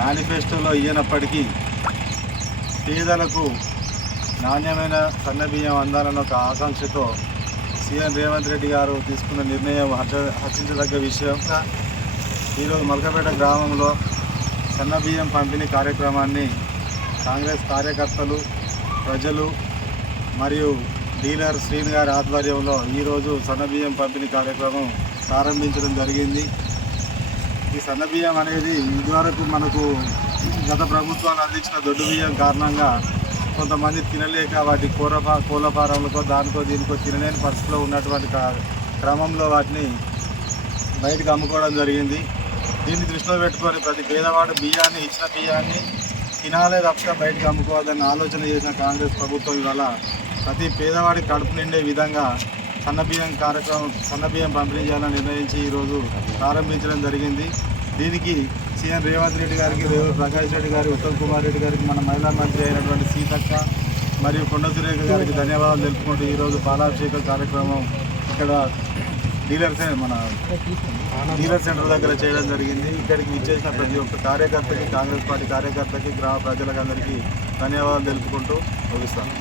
మేనిఫెస్టోలో ఇయ్యనప్పటికీ పేదలకు నాణ్యమైన సన్నబియ్యం అందాలన్న ఒక ఆకాంక్షతో సీఎం రేవంత్ రెడ్డి గారు తీసుకున్న నిర్ణయం హర్ష హర్షించదగ్గ విషయంగా ఈరోజు మల్కపేట గ్రామంలో సన్నబియ్యం పంపిణీ కార్యక్రమాన్ని కాంగ్రెస్ కార్యకర్తలు ప్రజలు మరియు డీలర్ శ్రీని గారి ఆధ్వర్యంలో ఈరోజు సన్నబియ్యం పంపిణీ కార్యక్రమం ప్రారంభించడం జరిగింది. ఈ సన్న బియ్యం అనేది ఇదివరకు మనకు గత ప్రభుత్వాలు అందించిన దొడ్డు బియ్యం కారణంగా కొంతమంది తినలేక వాటి కూర ఫా- కోళ్ళ ఫారంలకో దానికో దీనికో తినలేని పరిస్థితిలో ఉన్నటువంటి క్రమంలో వాటిని బయటకు అమ్ముకోవడం జరిగింది. దీన్ని దృష్టిలో పెట్టుకొని ప్రతి పేదవాడు బియ్యాన్ని ఇచ్చిన బియ్యాన్ని తినాలే తప్ప బయటకు అమ్ముకోవాలని ఆలోచన చేసిన కాంగ్రెస్ ప్రభుత్వం ఇవాళ ప్రతి పేదవాడి కడుపు నిండే విధంగా సన్నబియ్యం కార్యక్రమం సన్నబియ్యం పంపిణీ చేయాలని నిర్ణయించి ఈరోజు ప్రారంభించడం జరిగింది. దీనికి సీఎం రేవంత్ రెడ్డి గారికి రేవంత్ ప్రకాష్ రెడ్డి గారి ఉత్తమ్ కుమార్ రెడ్డి గారికి మన మహిళా మంత్రి అయినటువంటి సీతక్క మరియు కొండ సురేఖ గారికి ధన్యవాదాలు తెలుపుకుంటూ ఈరోజు పాలాభిషేక కార్యక్రమం ఇక్కడ డీలర్ మన డీలర్ సెంటర్ దగ్గర చేయడం జరిగింది. ఇక్కడికి విచ్చేసిన ప్రతి ఒక్క కార్యకర్తకి కాంగ్రెస్ పార్టీ కార్యకర్తకి గ్రామ ప్రజలకు అందరికీ ధన్యవాదాలు తెలుపుకుంటూ ముగిస్తాను.